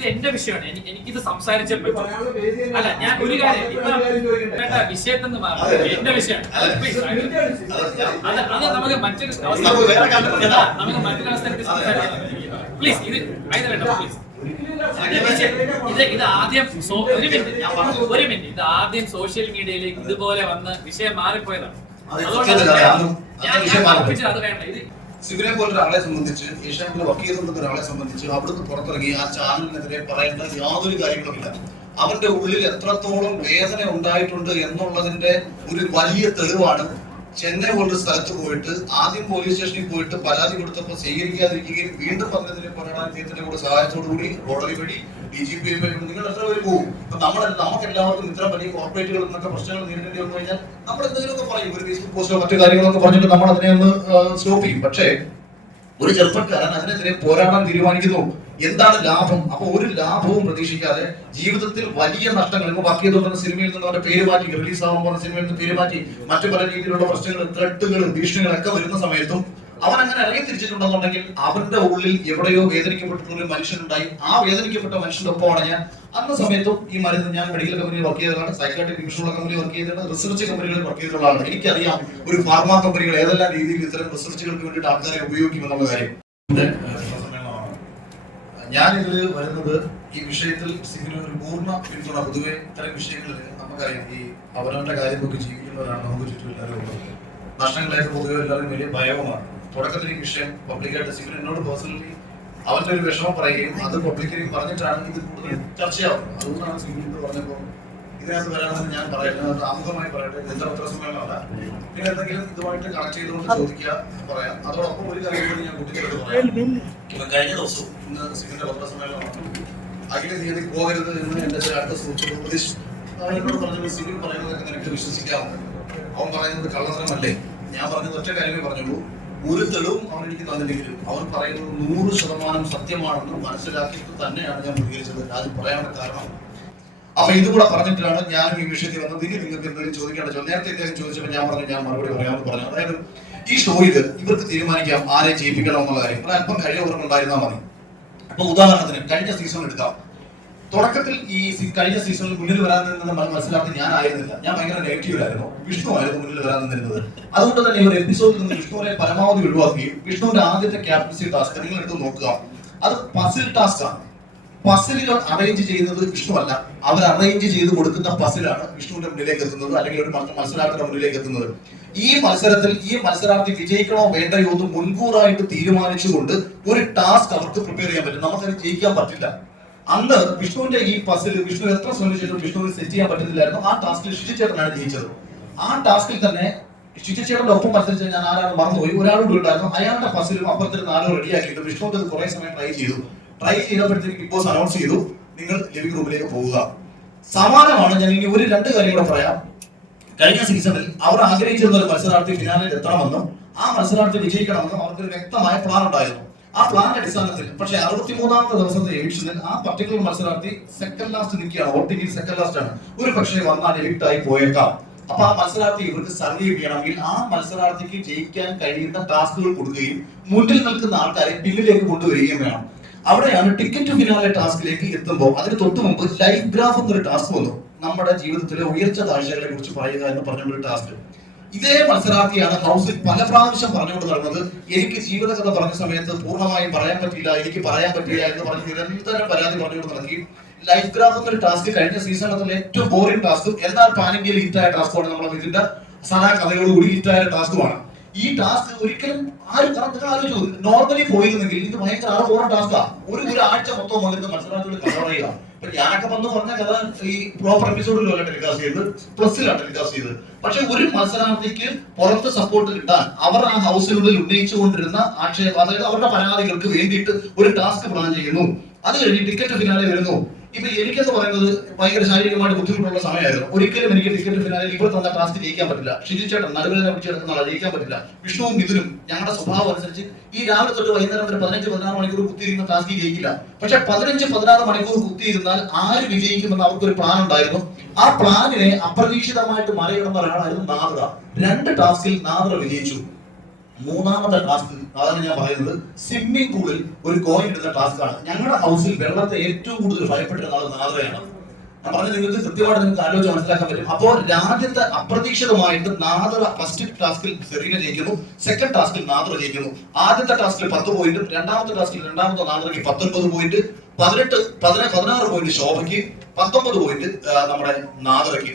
ഇത് എന്റെ വിഷയമാണ്. എനിക്ക് എനിക്കിത് സംസാരിച്ചേ പറ്റൂ. അല്ല ഞാൻ ഒരു കാര്യം ഇപ്പൊ വേണ്ട വിഷയത്തിൽ നിന്ന് മാറി എന്റെ വിഷയമാണ്. അത്. അത് നമുക്ക് മറ്റൊരു അവസ്ഥ നമുക്ക് മറ്റൊരു അവസരത്തിൽ സംസാരിക്കാം. പ്ലീസ് ഇത് വേണ്ട പ്ലീസ് ഇത് ആദ്യം ഒരു മിനിറ്റ് ഞാൻ പറഞ്ഞു ഒരു മിനിറ്റ്. ഇത് ആദ്യം സോഷ്യൽ മീഡിയയിലേക്ക് ഇതുപോലെ വന്ന് വിഷയം മാറിപ്പോയതാണ്. അതുകൊണ്ട് അതുകൊണ്ടാണ് ഞാൻ- ഞാൻ അത് വേണ്ട. ഇത് സിബിനെ പോലെ ഒരാളെ സംബന്ധിച്ച് ഏഷ്യാനെറ്റിൽ വർക്ക് ചെയ്തുകൊണ്ടിരുന്ന ഒരാളെ സംബന്ധിച്ച് അവിടുന്ന് പുറത്തിറങ്ങി ആ ചാനലിനെതിരെ പറയേണ്ട യാതൊരു കാര്യങ്ങളുമില്ല. അവന്റെ ഉള്ളിൽ എത്രത്തോളം വേദന ഉണ്ടായിട്ടുണ്ട് എന്നുള്ളതിന്റെ ഒരു വലിയ തെളിവാണ് ചെന്നൈ പോലൊരു സ്ഥലത്ത് പോയിട്ട് ആദ്യം പോലീസ് സ്റ്റേഷനിൽ പോയിട്ട് പരാതി കൊടുത്തപ്പോൾ സ്വീകരിക്കാതിരിക്കുകയും വീണ്ടും പറഞ്ഞതിനെ പോരാടാൻ അദ്ദേഹത്തിന്റെ കൂടെ സഹായത്തോടു കൂടി വഴി ഡി ജി പി നിങ്ങൾ എത്ര പേര് പോകും? അപ്പൊ നമ്മൾ നമുക്ക് എല്ലാവർക്കും ഇത്ര വലിയ കോർപ്പറേറ്റുകൾ എന്നൊക്കെ പ്രശ്നങ്ങൾ നേരിടേണ്ടി വന്നു കഴിഞ്ഞാൽ നമ്മൾ എന്തെങ്കിലുമൊക്കെ പറയും. ഒരു ഫേസ്ബുക്ക് പോസ്റ്റോ മറ്റു കാര്യങ്ങളൊക്കെ പറഞ്ഞിട്ട് നമ്മൾ അതിനെ ഒന്ന് സ്റ്റോപ്പ് ചെയ്യും. പക്ഷേ ഒരു ചെറുപ്പക്കാരൻ അതിനെതിരെ പോരാടാൻ തീരുമാനിക്കുന്നു എന്താണ് ലാഭം? അപ്പൊ ഒരു ലാഭവും പ്രതീക്ഷിക്കാതെ ജീവിതത്തിൽ വലിയ നഷ്ടങ്ങൾ ഇപ്പൊ വർക്ക് ചെയ്തുകൊണ്ടിരുന്ന സിനിമയിൽ നിന്ന് അവരുടെ പേര് മാറ്റി റിലീസ് ആവാൻ പോകുന്ന സിനിമയിൽ നിന്ന് പേര് മാറ്റി മറ്റു പല രീതിയിലുള്ള പ്രശ്നങ്ങൾ ത്രെട്ടുകൾ ഭീഷണികളൊക്കെ വരുന്ന സമയത്തും അവൻ അങ്ങനെ ഇറങ്ങി തിരിച്ചിട്ടുണ്ടെന്നുണ്ടെങ്കിൽ അവന്റെ ഉള്ളിൽ എവിടെയോ വേദനിക്കപ്പെട്ടിട്ടുള്ള ഒരു മനുഷ്യനുണ്ടായി. ആ വേദനിക്കപ്പെട്ട മനുഷ്യന്റെ ഒപ്പമാണ് ഞാൻ. അന്ന സമയത്തും ഈ മരുന്ന് ഞാൻ മെഡിക്കൽ കമ്പനിയിൽ വർക്ക് ചെയ്തതാണ്. സൈക്കാട്രിക് ഡിവിഷനുള്ള കമ്പനി വർക്ക് ചെയ്തിട്ടുണ്ട്. റിസർച്ച് കമ്പനികളിൽ വർക്ക് ചെയ്തിട്ടുള്ളതാണ് എനിക്കറിയാം ഒരു ഫാർമ കമ്പനികൾ ഏതെല്ലാം രീതിയിൽ ഇത്തരം റിസർച്ചുകൾക്ക് വേണ്ടിയിട്ട് ആൾക്കാരെ ഉപയോഗിക്കും എന്നുള്ള കാര്യം. ഞാനിതിൽ വരുന്നത് ഈ വിഷയത്തിൽ സിംഗിന് ഒരു പൂർണ പിന്തുണ. പൊതുവെ ഇത്തരം വിഷയങ്ങളിൽ നമുക്കറിയാം ഈ അവരവരുടെ കാര്യം നോക്കി ജീവിക്കുന്നവരാണ് നമുക്ക് ചുറ്റും എല്ലാവരും ഉള്ളത്. നഷ്ടങ്ങളായിട്ട് പൊതുവെ എല്ലാവരും വലിയ ഭയവുമാണ്. തുടക്കത്തിൽ വിഷയം പബ്ലിക്കായിട്ട് സിംഗിന് എന്നോട് പേഴ്സണലി അവന്റെ ഒരു വിഷമം പറയുകയും അത് പബ്ലിക്കലി പറഞ്ഞിട്ടാണ് ഇത് കൂടുതൽ ചർച്ചയാവുന്നത്. അതുകൊണ്ടാണ് ഇത് പറഞ്ഞപ്പോൾ ഇതിനകത്ത് വരാമെന്ന് ഞാൻ പറയുന്നത് ആമുഖമായി പറയട്ടെ എത്ര സമയമല്ല പിന്നെ എന്തെങ്കിലും ഇതുമായിട്ട് കണക്ട് ചെയ്തുകൊണ്ട് ചോദിക്കുക പറയാം. അതോടൊപ്പം ഒരു കാര്യം കൂടി ഞാൻ കുട്ടികളോട് പറയാം. കഴിഞ്ഞ ദിവസം ഇന്ന് സിംഗിന്റെ പത്രസമ്മേളനമാണ് അഖില തീയതി പോകരുത് എന്ന് എന്റെ അടുത്ത സുഹൃത്തുക്കൾ ഉപദേശിച്ചു. എന്നോട് പറഞ്ഞത് സിബിൻ പറയുന്നതൊക്കെ നിനക്ക് വിശ്വസിക്കാവുന്നത് അവൻ പറയുന്നത് കള്ളത്തരമല്ലേ? ഞാൻ പറഞ്ഞത് ഒറ്റ കാര്യമേ പറഞ്ഞുള്ളൂ. ഒരു തെളിവും അവൻ എനിക്ക് തന്നില്ലെങ്കിലും അവൻ പറയുന്നത് നൂറ് ശതമാനം സത്യമാണെന്ന് മനസ്സിലാക്കിയിട്ട് തന്നെയാണ് ഞാൻ പ്രതികരിച്ചത്. അത് പറയാനുള്ള കാരണം. അപ്പൊ ഇതുകൂടെ പറഞ്ഞിട്ടാണ് ഞാൻ ഈ വിഷയത്തിൽ വന്നത്. ഇനി നിങ്ങൾക്ക് എന്തെങ്കിലും ചോദിക്കേണ്ട ചോദ്യം? നേരത്തെ ഇദ്ദേഹം ചോദിച്ചപ്പോൾ ഞാൻ പറഞ്ഞു ഞാൻ മറുപടി പറയാമെന്ന് പറഞ്ഞു. അതായത് ഈ ഷോയിൽ ഇവർക്ക് തീരുമാനിക്കാം ആരെ ജയിപ്പിക്കണം എന്നുള്ള കാര്യം. അല്പം കഴിവർക്ക് ഉണ്ടായിരുന്നാൽ മതി. അപ്പൊ ഉദാഹരണത്തിന് കഴിഞ്ഞ സീസൺ എടുക്കാം. തുടക്കത്തിൽ ഈ കഴിഞ്ഞ സീസണിൽ മുന്നിൽ വരാൻ നിന്നത് മന- മനസ്സിലാക്കി ഞാൻ ആയിരുന്നില്ല ഞാൻ ഭയങ്കര നെഗറ്റീവിലായിരുന്നു. വിഷ്ണു ആയിരുന്നു മുന്നിൽ വരാൻ നിന്നിരുന്നത് അതുകൊണ്ട് തന്നെ ഒരു എപ്പിസോഡിൽ നിന്ന് വിഷ്ണുവിനെ പരമാവധി ഒഴിവാക്കുകയും വിഷ്ണുവിന്റെ ആദ്യത്തെ ക്യാപ്റ്റൻസി ടാസ്ക് നിങ്ങൾ എടുത്ത് നോക്കുക. അത് പസിൽ ടാസ്ക് ആണ്. പസിലുകൾ അറേഞ്ച് ചെയ്യുന്നത് വിഷ്ണു അല്ല അവർ അറേഞ്ച് ചെയ്ത് കൊടുക്കുന്ന പസിലാണ് വിഷ്ണുവിന്റെ മുന്നിലേക്ക് എത്തുന്നത് അല്ലെങ്കിൽ ഒരു മത്സ- മത്സരാർത്ഥിയുടെ മുന്നിലേക്ക് എത്തുന്നത്. ഈ മത്സരത്തിൽ ഈ മത്സരാർത്ഥി വിജയിക്കണോ വേണ്ടയോ എന്ന് മുൻകൂറായിട്ട് തീരുമാനിച്ചുകൊണ്ട് ഒരു ടാസ്ക് അവർക്ക് പ്രിപ്പയർ ചെയ്യാൻ പറ്റും. നമുക്കത് ജയിക്കാൻ പറ്റില്ല. അന്ന് വിഷ്ണുവിന്റെ ഈ പസിൽ വിഷ്ണു എത്ര ശ്രമിച്ചിട്ടും വിഷ്ണുവിന് സെറ്റ് ചെയ്യാൻ പറ്റുന്നില്ലായിരുന്നു ആ ടാസ്കിൽ ശുചിച്ചേട്ടനാണ് ജയിച്ചത്. ആ ടാസ്കിൽ തന്നെ ശുചിച്ചേട്ടന്റെ ഒപ്പം മത്സരിച്ച ഞാൻ ആരാണ് മറന്നുപോയി. ഒരാളോട് ഉണ്ടായിരുന്നു. അയാളുടെ പസിലും അപ്പുറത്തിന് നാലോ റെഡിയാക്കിയിട്ട് വിഷ്ണു അത് കുറെ സമയം ട്രൈ ചെയ്തു. ട്രൈ ചെയ്തപ്പോഴത്തേക്ക് ബോസ് അനൗൺസ് ചെയ്തു നിങ്ങൾ ലിവിംഗ് റൂമിലേക്ക് പോവുക. സമാനമാണ് ഞാൻ ഇനി ഒരു രണ്ട് കാര്യം കൂടെ പറയാം. കഴിഞ്ഞ സീസണിൽ അവർ ആഗ്രഹിച്ചിരുന്ന ഒരു മത്സരാർത്ഥി ഫിനാലിൽ എത്തണമെന്നും ആ മത്സരാർത്ഥി വിജയിക്കണമെന്നും അവർക്ക് ഒരു വ്യക്തമായ പ്ലാൻ ഉണ്ടായിരുന്നു. ആ പ്ലാൻ അടിസ്ഥാനത്തിൽ പക്ഷെ അറുപത്തി മൂന്നാമത്തെ ദിവസത്തെ എവിക്ഷനിൽ ആ പർട്ടിക്കുലർ മത്സരാർത്ഥി സെക്കൻഡ് ലാസ്റ്റ് നിൽക്കുകയാണ്. വോട്ടിംഗിൽ സെക്കൻഡ് ലാസ്റ്റ് ആണ്. ഒരു പക്ഷേ വന്നാൽ എവിക്ട് ആയി പോയേക്കാം. അപ്പൊ ആ മത്സരാർത്ഥി ഇവർക്ക് സർവീവ് ചെയ്യണമെങ്കിൽ ആ മത്സരാർത്ഥിക്ക് ജയിക്കാൻ കഴിയുന്ന ടാസ്കുകൾ കൊടുക്കുകയും മുന്നിൽ നിൽക്കുന്ന ആൾക്കാരെ പിന്നിലേക്ക് കൊണ്ടുവരികയും വേണം. അവിടെയാണ് ടിക്കറ്റ് ഫിനാലെ ടാസ്കിലേക്ക് എത്തുമ്പോൾ അതിന് തൊട്ട് മുമ്പ് ലൈഫ് ഗ്രാഫ് എന്നൊരു ടാസ്ക് വന്നു. നമ്മുടെ ജീവിതത്തിലെ ഉയർച്ച താഴ്ചകളെ കുറിച്ച് പറയുക എന്ന് പറഞ്ഞൊരു ടാസ്ക് ഇതേ മത്സരാർത്ഥിയാണ് ഹൗസിൽ പല പ്രാവശ്യം പറഞ്ഞുകൊണ്ട് നടന്നത്. എനിക്ക് ജീവിതകഥ പറഞ്ഞ സമയത്ത് പൂർണമായും പറയാൻ പറ്റില്ല എനിക്ക് പറയാൻ പറ്റില്ല എന്ന് പറഞ്ഞ് നിരന്തരം പരാതി പറഞ്ഞുകൊണ്ട് നടത്തി ലൈഫ് ഗ്രാഫ് എന്നൊരു ടാസ്ക് കഴിഞ്ഞ സീസണിലെ ഏറ്റവും ബോറിംഗ് ടാസ്കും എന്നാൽ പാൻ ഇന്ത്യയിൽ ഹിറ്റായ ടാസ്കുമാണ് നമ്മൾ ഇതിന്റെ സദാ കഥയോടുകൂടി ഹിറ്റായ ടാസ്കുമാണ് ഈ ടാസ്ക് ഒരിക്കലും ആരും കറക്റ്റ് ആലോചിച്ചു നോർമലി പോയിരുന്നെങ്കിൽ ഇത് ഭയങ്കര ആറ് പോണ ടാസ്കാ ഒരു ഒരു ആഴ്ച മൊത്തം വന്നിരുന്ന മത്സരാർത്ഥികൾ കഥ പറയുക ഞാനൊക്കെ വന്ന് പറഞ്ഞ കഥ ഈ പ്രോപ്പർ എപ്പിസോഡിലല്ല ടെലികാസ്റ്റ് ചെയ്തത് പ്ലസ്സിലാണ് ടെലികാസ്റ്റ് ചെയ്തത് പക്ഷെ ഒരു മത്സരാർത്ഥിക്ക് പുറത്ത് സപ്പോർട്ട് കിട്ടാൻ അവർ ആ ഹൗസിനുള്ളിൽ ഉന്നയിച്ചുകൊണ്ടിരുന്ന ആക്ഷേപം അതായത് അവരുടെ പരാതികൾക്ക് വേണ്ടിയിട്ട് ഒരു ടാസ്ക് പ്ലാൻ ചെയ്യുന്നു. അത് കഴിഞ്ഞ് ടിക്കറ്റ് ഫിനാലെ വരുന്നു. ഇപ്പൊ എനിക്കെന്ന് പറയുന്നത് ഭയങ്കര ശാരീരികമായിട്ട് ബുദ്ധിമുട്ടുള്ള സമയമായിരുന്നു. ഒരിക്കലും എനിക്ക് ടിക്കറ്റ് ഫിനാലിൽ ഇവിടെ തന്ന ടാസ്ക് ജയിക്കാൻ പറ്റില്ല. ഷിജി ചേട്ടൻ പിടിച്ചെടുക്കുന്ന ആളെ ജയിക്കാൻ പറ്റില്ല. വിഷ്ണുവും മിഥുനും ഞങ്ങളുടെ സ്വഭാവം അനുസരിച്ച് ഈ രാവിലെ തൊട്ട് വൈകുന്നേരം വരെ പതിനഞ്ച് പതിനാറ് മണിക്കൂർ കുത്തിയിരുന്ന ടാസ്ക് ജയിക്കില്ല. പക്ഷെ പതിനഞ്ച് പതിനാറ് മണിക്കൂർ കുത്തിയിരുന്നാൽ ആര് വിജയിക്കുമെന്ന് അവർക്കൊരു പ്ലാൻ ഉണ്ടായിരുന്നു. ആ പ്ലാനിനെ അപ്രതീക്ഷിതമായിട്ട് മറികടന്ന ഒരാളായിരുന്നു നാദ്ര. രണ്ട് ടാസ്കിൽ നാദ്ര വിജയിച്ചു. മൂന്നാമത്തെ ടാസ്ക് അതാണ് ഞാൻ പറയുന്നത്. സ്വിമ്മിംഗ് പൂളിൽ ഒരു കോയിൻ ഇടുന്ന ടാസ്ക് ആണ് ഞങ്ങളുടെ ഹൗസിൽ വെള്ളത്തെ ഏറ്റവും കൂടുതൽ ഭയപ്പെട്ടിരുന്ന ആൾ നാദ്രയാണ് ഞാൻ പറഞ്ഞത് നിങ്ങൾക്ക് കൃത്യമായിട്ട് നിങ്ങൾക്ക് ആലോചിച്ച് മനസ്സിലാക്കാൻ പറ്റും. അപ്പോൾ രാജ്യത്തെ അപ്രതീക്ഷിതമായിട്ട് നാദറ ഫസ്റ്റ് ടാസ്കിൽ സെറീന ജയിക്കുന്നു. സെക്കൻഡ് ടാസ്കിൽ നാദറ ജയിക്കുന്നു. ആദ്യത്തെ ടാസ്കിൽ പത്ത് പോയിന്റും രണ്ടാമത്തെ ടാസ്കിൽ രണ്ടാമത്തെ നാദറയ്ക്ക് പത്തൊൻപത് പോയിന്റ് പതിനെട്ട് പതിന പതിനാറ് പോയിന്റ് ശോഭയ്ക്ക് പത്തൊമ്പത് പോയിന്റ് നമ്മുടെ നാദറയ്ക്ക്.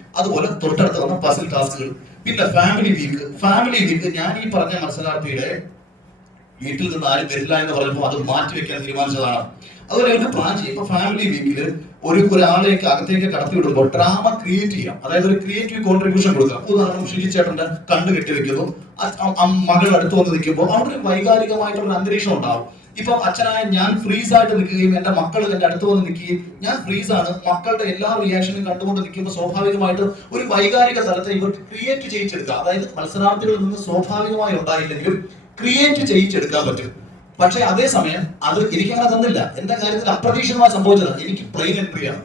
അതുപോലെ തൊട്ടടുത്ത് വന്ന പസിൽ ടാസ്കുകൾ പിന്നെ ഫാമിലി വീക്ക് ഫാമിലി വീക്ക് ഞാൻ ഈ പറഞ്ഞ മത്സരാർത്ഥിയുടെ വീട്ടിൽ നിന്ന് ആരും വരില്ല എന്ന് പറഞ്ഞപ്പോൾ അത് മാറ്റി വെക്കാൻ തീരുമാനിച്ചതാണ്. അതുപോലെ തന്നെ പ്ലാൻ ചെയ്യുമ്പോൾ ഫാമിലി വീക്കിൽ ഒരു ഒരാളേക്ക് അകത്തേക്ക് കടത്തി വിടുമ്പോൾ ഡ്രാമ ക്രിയേറ്റ് ചെയ്യാം. അതായത് ഒരു ക്രിയേറ്റീവ് കോൺട്രിബ്യൂഷൻ കൊടുക്കാം ഉദാഹരണം ഷിജി ചേട്ടന്റെ കണ്ണ് കെട്ടി വെക്കുന്നു മകൾ അടുത്ത് വന്ന് നിൽക്കുമ്പോൾ അവിടെ വൈകാരികമായിട്ടുള്ള അന്തരീക്ഷം ഉണ്ടാവും. ഇപ്പൊ അച്ഛനായ ഞാൻ ഫ്രീസ് ആയിട്ട് നിൽക്കുകയും എന്റെ മക്കൾ എന്റെ അടുത്ത് വന്ന് നിൽക്കുകയും ഞാൻ ഫ്രീസ് ആണ് മക്കളുടെ എല്ലാ റിയാക്ഷനും കണ്ടുകൊണ്ട് നിൽക്കുമ്പോൾ സ്വാഭാവികമായിട്ട് ഒരു വൈകാരിക തലത്തെ ഇവർക്ക് ക്രിയേറ്റ് ചെയ്യിച്ചെടുക്കുക. അതായത് മത്സരാർത്ഥികളിൽ നിന്ന് സ്വാഭാവികമായി ഉണ്ടായില്ലെങ്കിലും ക്രിയേറ്റ് ചെയ്യിച്ചെടുക്കാൻ പറ്റും. പക്ഷേ അതേസമയം അത് എനിക്കങ്ങനെ തന്നില്ല. എന്റെ കാര്യത്തിൽ അപ്രതീക്ഷിതമായി സംഭവിച്ചതാണ്. എനിക്ക് പ്ലെയിൻ എൻട്രി ആണ്.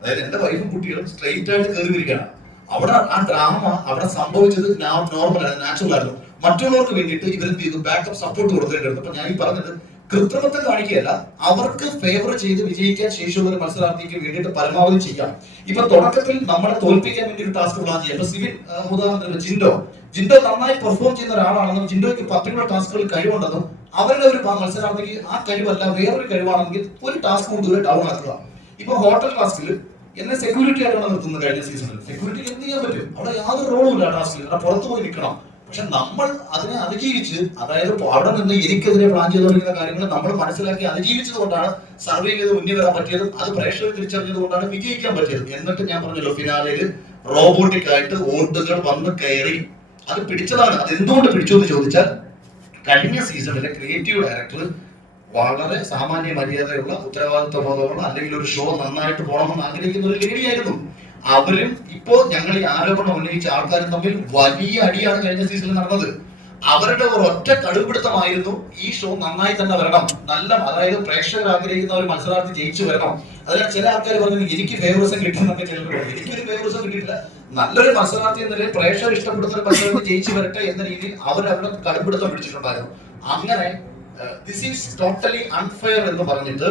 അതായത് എന്റെ വൈഫും കുട്ടികളും സ്ട്രെയിറ്റ് ആയിട്ട് കയറി വരികയാണ് അവിടെ ആ ഡ്രാമ അവിടെ സംഭവിച്ചത് നോർമൽ ആണ് നാച്ചുറൽ ആയിരുന്നു. മറ്റുള്ളവർക്ക് വേണ്ടിയിട്ട് ഇവരെന്ത് ചെയ്തു? ബാക്കപ്പ് സപ്പോർട്ട് കൊടുത്തിട്ടുണ്ട് അപ്പൊ ഞാൻ ഈ പറഞ്ഞത് കൃത്രിമത്തെ കാണിക്കുകയല്ല അവർക്ക് ഫേവർ ചെയ്ത് വിജയിക്കാൻ ശേഷിയുള്ള ഒരു മത്സരാർത്ഥിക്ക് വേണ്ടിയിട്ട് പരമാവധി ചെയ്യാം. ഇപ്പൊ തുടക്കത്തിൽ നമ്മളെ തോൽപ്പിക്കാൻ വേണ്ടി ഒരു ടാസ്ക് പ്ലാൻ ചെയ്യാം. ഇപ്പൊ സിവിൽ ആ, ഉദാഹരണത്തിന് ജിൻഡോ. ജിൻഡോ നന്നായി പെർഫോം ചെയ്യുന്ന ഒരാളാണെന്നും ജിൻഡോയ്ക്ക് പർട്ടിക്കുലർ ടാസ്കുകളിൽ കഴിവുണ്ടെന്നും അവരുടെ ഒരു മത്സരാർത്ഥിക്ക് ആ കഴിവല്ല വേറൊരു കഴിവാണെങ്കിൽ ഒരു ടാസ്ക് കൂടുതൽ ഡൗൺ ആക്കുക. ഇപ്പൊ ഹോട്ടൽ ടാസ്കിൽ എന്നെ സെക്യൂരിറ്റി ആയിട്ടാണ് നിർത്തുന്നത് കഴിഞ്ഞ സീസണിൽ സെക്യൂരിറ്റി എന്ത് ചെയ്യാൻ പറ്റും? അവിടെ യാതൊരു റോളും ഇല്ല ടാസ്കിൽ അവിടെ പുറത്തു പോയി നിൽക്കണം. പക്ഷെ നമ്മൾ അതിനെ അതിജീവിച്ച് അതായത് അവിടെ നിന്ന് എനിക്കെതിരെ പ്ലാൻ ചെയ്തുകൊണ്ടിരിക്കുന്ന കാര്യങ്ങൾ നമ്മൾ മനസ്സിലാക്കി അതിജീവിച്ചത് കൊണ്ടാണ് സർവേ ചെയ്ത് മുന്നിൽ വരാൻ പറ്റിയതും അത് പ്രേക്ഷകർ തിരിച്ചറിഞ്ഞത് കൊണ്ടാണ് വിജയിക്കാൻ പറ്റിയത്. എന്നിട്ട് ഞാൻ പറഞ്ഞല്ലോ ഫിനാലയിൽ റോബോട്ടിക് ആയിട്ട് വോട്ടുകൾ വന്ന് കയറി. അത് പിടിച്ചതാണ്. അത് എന്തുകൊണ്ട് പിടിച്ചു എന്ന് ചോദിച്ചാൽ കഴിഞ്ഞ സീസണിലെ ക്രിയേറ്റീവ് ഡയറക്ടർ വളരെ സാമാന്യ മര്യാദയുള്ള ഉത്തരവാദിത്വ ബോധമുള്ള അല്ലെങ്കിൽ ഒരു ഷോ നന്നായിട്ട് പോകണമെന്ന് ആഗ്രഹിക്കുന്ന ഒരു ലേഡിയായിരുന്നു അവരും ഇപ്പോ ഞങ്ങൾ ഈ ആരോപണം ഉന്നയിച്ച ആൾക്കാരും തമ്മിൽ വലിയ അടിയാണ് കഴിഞ്ഞ സീസണിൽ നടന്നത്. അവരുടെ ഒരു ഒറ്റ കടുപിടുത്തമായിരുന്നു ഈ ഷോ നന്നായി തന്നെ വരണം. നല്ല അതായത് പ്രേക്ഷകർ ആഗ്രഹിക്കുന്ന ഒരു മത്സരാർത്ഥി ജയിച്ചു വരണം. അതിനാൽ ചില ആൾക്കാർ പറഞ്ഞു എനിക്ക് ഫേവറിസം കിട്ടുന്നൊക്കെ ചിലർ പറഞ്ഞു എനിക്കൊരു ഫേവറിസം കിട്ടിയിട്ടില്ല. നല്ലൊരു മത്സരാർത്ഥി എന്ന നിലയിൽ പ്രേക്ഷകർ ഇഷ്ടപ്പെടുന്ന ഒരു മത്സരാർത്ഥി ജയിച്ചു വരട്ടെ എന്ന രീതിയിൽ അവർ അവരുടെ കടുപിടുത്തം പിടിച്ചിട്ടുണ്ടായിരുന്നു. അങ്ങനെ ദിസ് ഈസ് ടോട്ടലി അൺഫെയർ എന്ന് പറഞ്ഞിട്ട്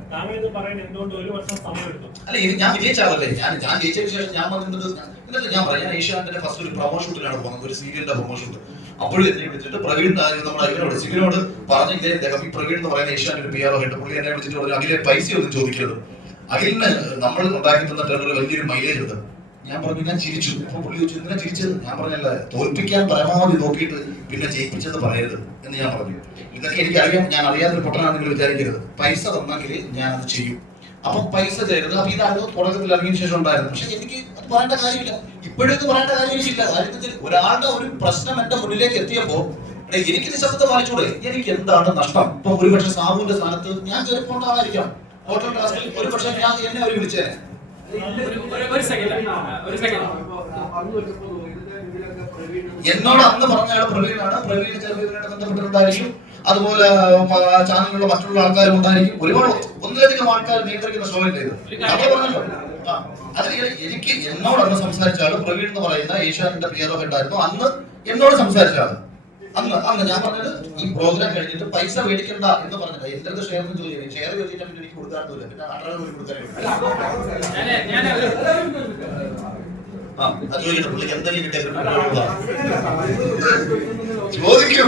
ഒരു അല്ല ഇത് ഞാൻ വിജയിച്ചാവല്ലേ ഞാൻ ഞാൻ ജയിച്ചതിന് ശേഷം ഞാൻ പറഞ്ഞിട്ടുണ്ട് ഞാൻ പറയാം. ഞാൻ ഏഷ്യാനെറ്റിന്റെ ഫസ്റ്റ് ഒരു പ്രൊമോ ഷൂട്ടിലാണ് പോകുന്നത് ഒരു സീരിയലിന്റെ പ്രൊമോ ഷൂട്ട് അപ്പോഴും എന്നെ വിളിച്ചിട്ട് പ്രവീൺ ആയിരുന്നു നമ്മുടെ അഖിലോട് വിളിച്ചു പറഞ്ഞ പറഞ്ഞില്ലേ അദ്ദേഹം ഈ പ്രവീൺ എന്ന് പറയുന്ന ഏഷ്യാനെറ്റ് ഒരു പി ആർ ഹെഡ് പുള്ളി എന്നെ വിളിച്ചിട്ട് പറഞ്ഞു അഖിലെ പൈസ ഒന്നും ചോദിക്കരുത്. അഖിലിന് നമ്മൾ ഉണ്ടാക്കി തന്ന ടെൻഡർ വലിയൊരു മൈലേജ് ഉണ്ട് ഞാൻ പറഞ്ഞു ഞാൻ ചിരിച്ചു. അപ്പൊ പുള്ളി ചോദിച്ചു എന്തിനാ ചിരിച്ചത്? ഞാൻ പറഞ്ഞല്ലേ തോൽപ്പിക്കാൻ പരമാവധി നോക്കിയിട്ട് പിന്നെ ജയിപ്പിച്ചത് പറയരുത് എന്ന് ഞാൻ പറഞ്ഞു. ഇതൊക്കെ എനിക്കറിയാം ഞാൻ അറിയാത്തൊരു പൊട്ടനാണെങ്കിൽ വിചാരിക്കരുത്. പൈസ തന്നെങ്കിൽ ഞാൻ അത് ചെയ്യും. അപ്പൊ പൈസ ചെയ്യരുത്. അപ്പൊ ഇതായിരുന്നു തുടക്കത്തിൽ ഇറങ്ങിയ ശേഷം ഉണ്ടായിരുന്നു. പക്ഷെ എനിക്ക് അത് പറയേണ്ട കാര്യമില്ല. ഇപ്പോഴും ഇത് പറയേണ്ട കാര്യം എനിക്കില്ല കാര്യത്തിൽ ഒരാളുടെ ഒരു പ്രശ്നം എന്റെ മുന്നിലേക്ക് എത്തിയപ്പോ എനിക്ക് നിശബ്ദത പാലിച്ചൂടെ എനിക്ക് എന്താണ് നഷ്ടം? ഇപ്പൊ ഒരുപക്ഷെ സാബുവിന്റെ സ്ഥാനത്ത് ഞാൻ ചെറുപ്പം ആളായിരിക്കാം. ഹോട്ടൽ ക്ലാസ്സിൽ ഒരുപക്ഷെ ഞാൻ എന്നെ അവർ വിളിച്ചേനെ. എന്നോട് അന്ന് പറഞ്ഞ പ്രവീണാണ്. പ്രവീണ ഇതിനായിട്ട് ബന്ധപ്പെട്ടിട്ടുണ്ടായിരിക്കും. അതുപോലെ ചാനലിലുള്ള മറ്റുള്ള ആൾക്കാരും ഉണ്ടായിരിക്കും. ഒരുപാട് ഒന്നിലധികം ആൾക്കാർ നിയന്ത്രിക്കുന്ന ഷോ അല്ലേ ഇത്? നമ്മൾ പറഞ്ഞല്ലോ. അതിൽ എനിക്ക് എന്നോട് അന്ന് സംസാരിച്ച പ്രവീൺ എന്ന് പറയുന്ന ഏഷ്യാനെറ്റിന്റെ പിയറോ ഹെഡായിരുന്നു അന്ന് എന്നോട് സംസാരിച്ച അന്ന് അല്ല ഞാൻ പറഞ്ഞത് ഈ പ്രോഗ്രാം കഴിഞ്ഞിട്ട് പൈസ മേടിക്കണ്ട എന്ന് പറഞ്ഞത്. എന്റെ ഷെയർ ചോദിച്ചു ഷെയർ ചോദിച്ചിട്ട് പിന്നെ എനിക്ക് കൊടുക്കാറില്ല പിന്നെ ആളുകൾ കൂടി കൊടുക്കാറില്ല ഞാൻ ആ അത് ചോദിക്കട്ടെ. എന്തെങ്കിലും ചോദിക്കൂ.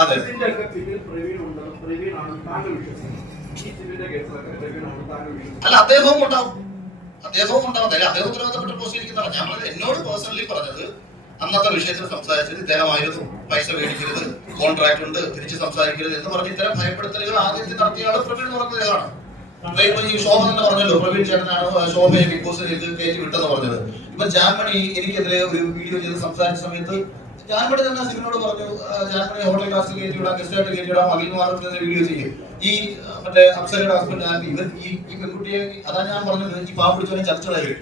അതെ. അല്ല അദ്ദേഹവും ഉണ്ടാവും. അദ്ദേഹവും ഉണ്ടാവും അതായത് അദ്ദേഹം ഉത്തരവാദിത്തപ്പെട്ട പോസ്റ്റ് ഇരിക്കുന്നതാണ് ഞാൻ പറഞ്ഞത് എന്നോട് പേഴ്സണലി പറഞ്ഞത് അന്നത്തെ വിഷയത്തിൽ സംസാരിച്ചത് ഇദ്ദേഹമായിരുന്നു പൈസ മേടിക്കരുത് കോൺട്രാക്ട് ഉണ്ട് തിരിച്ച് സംസാരിക്കരുത് എന്ന് പറഞ്ഞ് ഇത്തരം ഭയപ്പെടുത്തലുകൾ ആദ്യത്തെ നടത്തിയ പ്രവീൺ എന്ന് പറഞ്ഞ ഇതാണ് ഇപ്പൊ ഇപ്പൊ ഈ ശോഭ തന്നെ പറഞ്ഞല്ലോ പ്രവീൺ ചേട്ടനാണ് ശോഭയെ ബിഗ് ബോസിലേക്ക് കയറ്റി വിട്ടെന്ന് പറഞ്ഞത്. ഇപ്പൊ ജാൻമണി എനിക്കെതിരെ ഒരു വീഡിയോ ചെയ്ത് സംസാരിച്ച സമയത്ത് ജാൻമണി തന്നെ സിനിമയോട് പറഞ്ഞു ഞാൻ ഹോട്ടൽ ക്ലാസ്സിൽ കയറ്റി വിടാം ഗസ്റ്റായിട്ട് കയറ്റി വിടാം അഖിൽ മാറുന്ന വീഡിയോ ചെയ്യും. ഈ മറ്റേ അപ്സരയുടെ ഹസ്ബൻഡ് ഇവർ ഈ ഈ പെൺകുട്ടിയെ അതാ ഞാൻ പറഞ്ഞത് ഈ പാവ പിടിച്ചവനെ ചർച്ചകളായി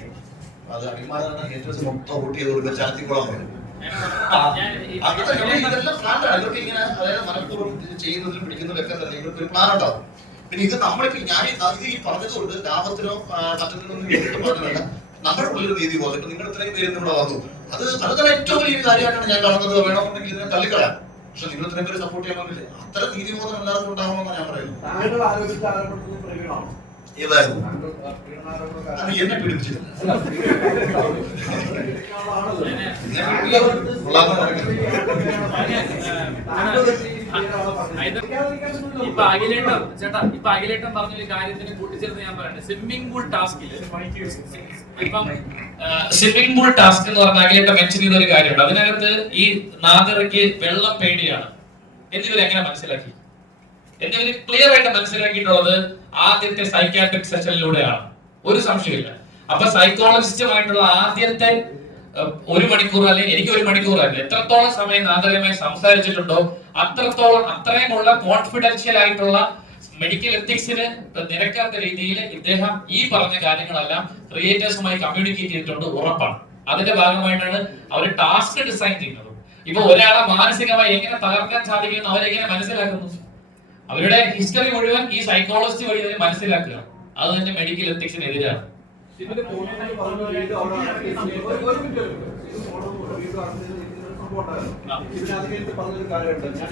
അത് അഖിൽമാരാണ് ഏറ്റവും ദിവസം മൊത്തം വോട്ട് ചെയ്ത് കൊടുക്കുക ചാർത്തിക്കോളാൻ ഞാൻ പ്ലാൻ ആണ്. ഇങ്ങനെ അതായത് ചെയ്യുന്നതിലും പിടിക്കുന്നതിലൊക്കെ തന്നെ ഇവർക്ക് ഒരു പ്ലാൻ ഉണ്ടാവും. പിന്നെ ഇത് നമ്മളിപ്പോ ഞാൻ ഈ- ഇത് ഈ പറഞ്ഞതുകൊണ്ട് ലാഭത്തിനോ ആ, മറ്റൊന്നിനോ ഒന്നും വേണ്ടിയിട്ട് പറഞ്ഞതല്ല. നമ്മുടെ ഉള്ളിൽ നീതി ബോധം നിങ്ങൾ ഇത്രയും പേര് ഇവിടെ വന്നു. അത് അത് തന്നെ ഏറ്റവും വലിയ കാര്യമായിട്ടാണ് ഞാൻ കാണുന്നത്. വേണമെന്നുണ്ടെങ്കിൽ ഇതിനെ തള്ളിക്കളയാം. പക്ഷെ നിങ്ങൾ ഇത്രയും പേര് സപ്പോർട്ട് ചെയ്യണമെന്നില്ല അത്തരം നീതി ബോധം എല്ലാവർക്കും ഉണ്ടാകണമെന്നാണ് ഞാൻ പറയുന്നത്. ഏതായിരുന്നു? അത് എന്നെ ഇപ്പൊ അഖിലേട്ടൻ ചേട്ടാ ഇപ്പൊ അഖിലേട്ടൻ പറഞ്ഞൊരു കാര്യത്തിന് കൂട്ടിച്ചേർത്ത് ഞാൻ പറയുന്നത് സ്വിമ്മിംഗ് പൂൾ ടാസ്കിൽ ഇപ്പം സ്വിമ്മിംഗ് പൂൾ ടാസ്ക് എന്ന് പറഞ്ഞ അഖിലേട്ടൻ മെൻഷൻ ചെയ്ത ഒരു കാര്യമുണ്ട്. അതിനകത്ത് ഈ നാദറയ്ക്ക് വെള്ളം പേടിയാണ്. എന്നിവർ എങ്ങനെ മനസ്സിലാക്കി? എന്നിവർ ക്ലിയർ ആയിട്ട് മനസ്സിലാക്കിയിട്ടുള്ളത് ആദ്യത്തെ സൈക്കാട്രിക് സെഷനിലൂടെയാണ് ഒരു സംശയമില്ല അപ്പൊ സൈക്കോളജിസ്റ്റുമായിട്ടുള്ള ആദ്യത്തെ ഒരു മണിക്കൂർ അല്ലെങ്കിൽ എനിക്ക് ഒരു മണിക്കൂർ അല്ല. എത്രത്തോളം സമയം നാദരയുമായി സംസാരിച്ചിട്ടുണ്ടോ അത്രത്തോളം അത്രയുമുള്ള കോൺഫിഡൻഷ്യൽ ആയിട്ടുള്ള മെഡിക്കൽ എത്തിക്സിന് നിരക്കാത്ത രീതിയിൽ ഇദ്ദേഹം ഈ പറഞ്ഞ കാര്യങ്ങളെല്ലാം ക്രിയേറ്റേഴ്സുമായി കമ്മ്യൂണിക്കേറ്റ് ചെയ്തിട്ടുണ്ട് ഉറപ്പാണ്. അതിന്റെ ഭാഗമായിട്ടാണ് അവർ ടാസ്ക് ഡിസൈൻ ചെയ്യുന്നത്. ഇപ്പൊ ഒരാളെ മാനസികമായി എങ്ങനെ തകർക്കാൻ സാധിക്കുമെന്ന് അവരെങ്ങനെ മനസ്സിലാക്കുന്നു? അവരുടെ ഹിസ്റ്ററി മുഴുവൻ ഈ സൈക്കോളജി വഴി തന്നെ മനസ്സിലാക്കുക. അത് തന്നെ മെഡിക്കൽ.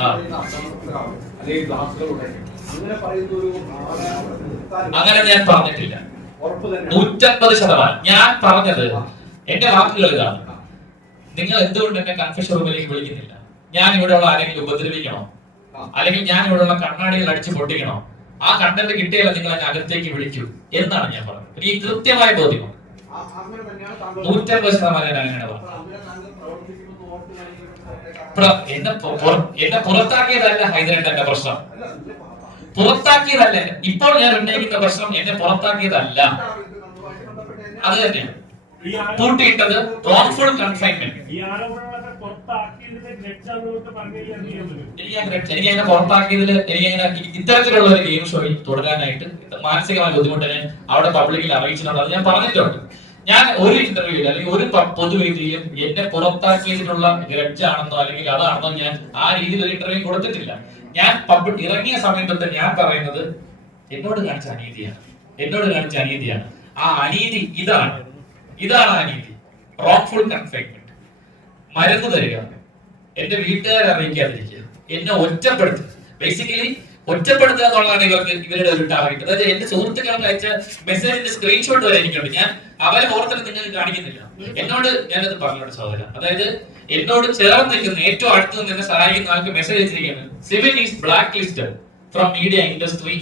പറയുന്ന അർത്ഥം അല്ലെങ്കിൽ ഗ്ലാസുകളുടെ അങ്ങനെ ഞാൻ പറഞ്ഞിട്ടില്ല. നൂറ്റമ്പത് ശതമാനം. ഞാൻ പറഞ്ഞത് എന്റെ വാക്കുകൾ ഇതാണ്. നിങ്ങൾ എന്തുകൊണ്ട് എന്നെ കൺഫ്യൂഷൻ റൂമിലേക്ക് വിളിക്കുന്നില്ല? ഞാൻ ഇവിടെയുള്ള ആരെങ്കിലും ഉപദ്രവിക്കണോ? അല്ലെങ്കിൽ ഞാൻ ഇവിടെയുള്ള കണ്ണാടികൾ അടിച്ച് പൊട്ടിക്കണോ? ആ കണ്ടന്റ് കിട്ടിയാലും നിങ്ങൾ എന്നെ അകത്തേക്ക് വിളിക്കൂ എന്നാണ് ഞാൻ പറഞ്ഞത്. എനിക്ക് കൃത്യമായ ബോധ്യമാണ്. നൂറ്റമ്പത് ശതമാനം ഞാൻ അങ്ങനെ അപ്പോൾ പറഞ്ഞു അങ്ങനെ താങ്കൾ പ്രവർത്തിക്കുമെന്ന് ഓർത്ത് ഞാൻ ഈ ഒരു പുറത്തേക്ക് പ്ര- എന്നെ പുറത്താക്കിയതല്ല ഹൈദരാബാദിന്റെ പ്രശ്നം. പുറത്താക്കിയതല്ല? ഇപ്പോൾ ഞാൻ ഉന്നയിക്കുന്ന പ്രശ്നം എന്നെ പുറത്താക്കിയതല്ല. അത് തന്നെയാണ്. പൂട്ടിയിട്ടത് റോൺഫുൾ കൺഫൈൻമെന്റ് എനിക്ക് അങ്ങനെ പുറത്താക്കിയതിൽ എനിക്ക് അങ്ങനെ ഇത്തരത്തിലുള്ള ഒരു ഗെയിം ഷോയിൽ തുടരാനായിട്ട് മാനസികമായ ബുദ്ധിമുട്ടിനെ അവിടെ പബ്ലിക്കിൽ അറിയിച്ചിട്ടുണ്ട്. ഞാൻ പറഞ്ഞിട്ടുണ്ട്. ഞാൻ ഒരു ഇന്റർവ്യൂവിൽ അല്ലെങ്കിൽ ഒരു പൊതുവേദിയിലും എന്നെ പുറത്താക്കിയതിനുള്ള ഗ്രഡ്ജാണെന്നോ അല്ലെങ്കിൽ അതാണെന്നോ ഞാൻ ആ രീതിയിൽ ഒരു ഇന്റർവ്യൂ കൊടുത്തിട്ടില്ല. ഞാൻ പബ്ലിക് ഇറങ്ങിയ സമയം തൊട്ട് ഞാൻ പറയുന്നത്? എന്നോട് കാണിച്ച അനീതിയാണ്. എന്നോട് കാണിച്ച അനീതിയാണ്. ആ അനീതി ഇതാണ്. ഇതാണ് അനീതി. റോങ്ഫുൾ കൺഫൈൻമെന്റ് മരുന്ന് തരിക. എന്റെ വീട്ടുകാരെ അറിയിക്കാതിരിക്കുക. എന്നെ ഒറ്റപ്പെടുത്തുക. ബേസിക്കലി ഒറ്റപ്പെടുത്തുക എന്നുള്ളതാണ് ഇവർക്ക് ഇവരുടെ ഒരു ടാർഗറ്റ് അതായത് എന്റെ സുഹൃത്തുക്കൾക്ക് അയച്ച മെസ്സേജിന്റെ സ്ക്രീൻഷോട്ട് വരെ എനിക്കുണ്ട്. ഞാൻ അവരെ ഓർത്തിട്ട് നിങ്ങൾക്ക് കാണിക്കുന്നില്ല. എന്നോട് ഞാനത് പറഞ്ഞോട് സഹോദരൻ അതായത് എന്നോട് ചേർന്ന് നിൽക്കുന്ന ഏറ്റവും അടുത്ത് നിന്ന് എന്നെ സഹായിക്കുന്ന ആൾക്ക് message അയച്ചിരിക്കുകയാണ്. Civil is black listed from media industry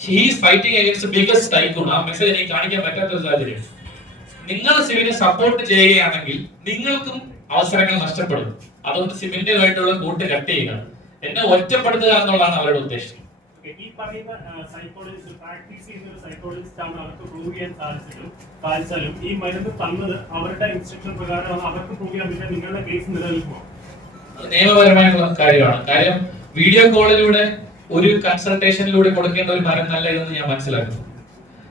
he's fighting against biggest tycoon ആ മെസ്സേജ് എനിക്ക് കാണിക്കാൻ പറ്റാത്ത ഒരു സാഹചര്യം. നിങ്ങൾ സിവിനെ സപ്പോർട്ട് ചെയ്യുകയാണെങ്കിൽ നിങ്ങൾക്കും അവസരങ്ങൾ നഷ്ടപ്പെടും. അതുകൊണ്ട് സിവിന്റേതായിട്ടുള്ള കൂട്ട് കട്ട് ചെയ്യുക. എന്നെ ഒറ്റപ്പെടുത്തുക എന്നുള്ളതാണ് അവരുടെ ഉദ്ദേശം. ഈ പറയുന്ന സൈക്കോളജിസ്റ്റ് പ്രാക്ടീസ് ചെയ്യുന്ന ഒരു സൈക്കോളജിസ്റ്റ് ആണ് അവർക്ക് പ്രൂവ് ചെയ്യാൻ സാധിച്ചിട്ടും സാധിച്ചാലും ഈ മരുന്ന് തന്നത് അവരുടെ ഇൻസ്ട്രക്ഷൻ പ്രകാരം അവർക്ക് പ്രൂവ് ചെയ്യാൻ പറ്റിയ നിങ്ങളുടെ കേസ് നിലനിൽക്കുമോ? നിയമപരമായ കാര്യമാണ്. കാര്യം വീഡിയോ കോളിലൂടെ ഒരു കൺസൾട്ടേഷനിലൂടെ കൊടുക്കേണ്ട ഒരു മരുന്നല്ല ഇതെന്ന് ഞാൻ മനസ്സിലാക്കുന്നു.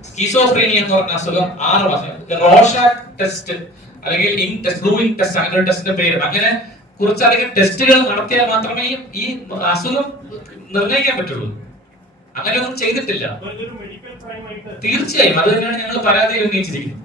സ്കിസോഫ്രീനിയ എന്ന് പറഞ്ഞ അസുഖം ആറ് മാസം റോഷാക് ടെസ്റ്റ് അല്ലെങ്കിൽ ഇൻ ടെസ്റ്റ് ടെസ്റ്റ് അങ്ങനെ ടെസ്റ്റിന്റെ പേര്. അങ്ങനെ കുറച്ചധികം ടെസ്റ്റുകൾ നടത്തിയാൽ മാത്രമേ ഈ അസുഖം നിർണയിക്കാൻ പറ്റുള്ളൂ. അങ്ങനെയൊന്നും ചെയ്തിട്ടില്ല. മെഡിക്കൽ ക്രൈം ആയിട്ട് തീർച്ചയായും അത് തന്നെയാണ് ഞങ്ങൾ പരാതിയിൽ ഉന്നയിച്ചിരിക്കുന്നത്.